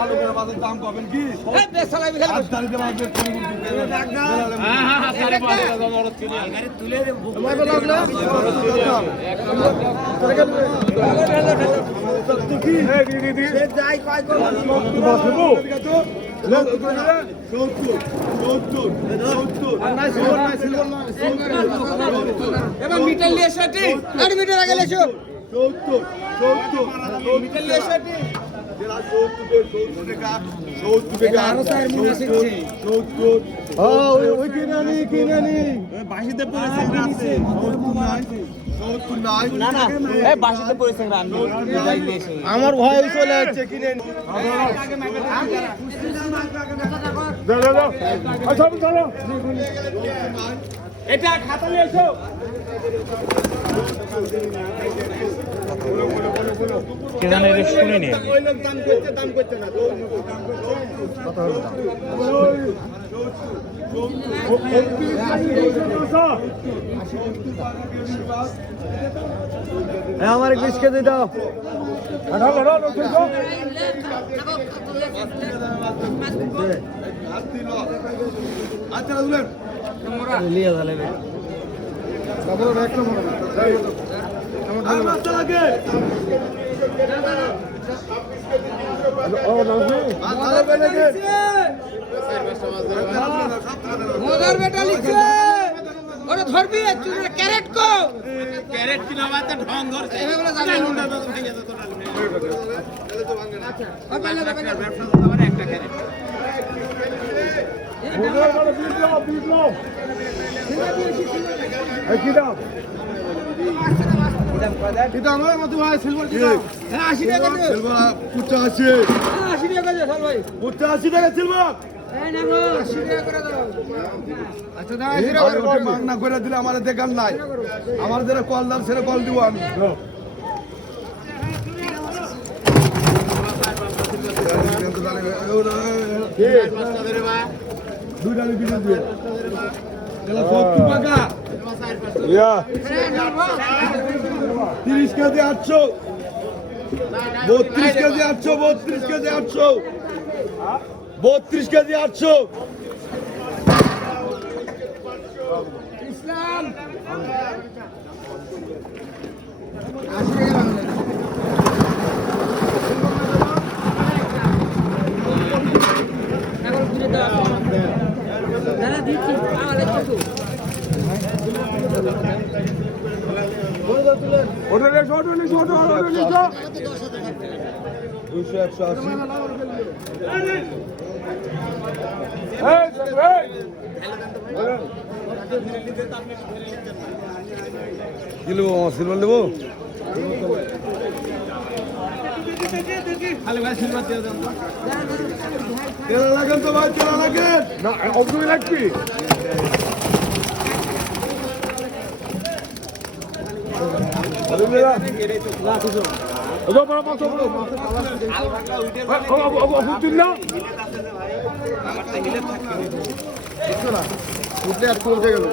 আলুর বাজার দাম পাবেন কি এই বেসালা বিখাল দাঁড়িয়ে মাঝে তুলে দে যাই কয় এবার মিটার নিয়ে এসো ঠিক 8 মিটার আগে এসো 70 মিটার নিয়ে এসো ঠিক 70 টাকা 70 টাকা আরো 4 মিনিট শিখছি 70 ওই কিনানি বাসিতে পড়েছে আছে 70 নাই না না এই বাসিতে পড়েছে রান্না যাই নিয়ে এসো আমার ভয় চলে যাচ্ছে কিনে এটা খাতা নিয়ে এসো কে জানে এটা শুনিনি দাম করতে না আমার 20 কেজি দাও লিয়া ভালো মজার বেটা লিখছে ওরে ধরবি তুই ক্যারেট কো ক্যারেট কি না বাতা ঢং ধরছে এগুলো জানি না ভেঙে যেত তোরা আচ্ছা পাইলে ব্যবসা আমার একটা ক্যারেট আমার দেখার নাই আমার যারা কল দাম সেটা কল দিব আমি দুইটা বিক্রি দিয়ে 70 টাকা 30 কেজি 800 32 কেজি 800 32 কেজি 800 32 কেজি 800 ইসলাম দাদা দিচ্ছি আমাদের কিছু কি নেবো সিলভার নেবো তেলা লাগেন তো ভাই তেলা লাগেন না অবশ্যই লাগবি উঠলে আর চলতে গেল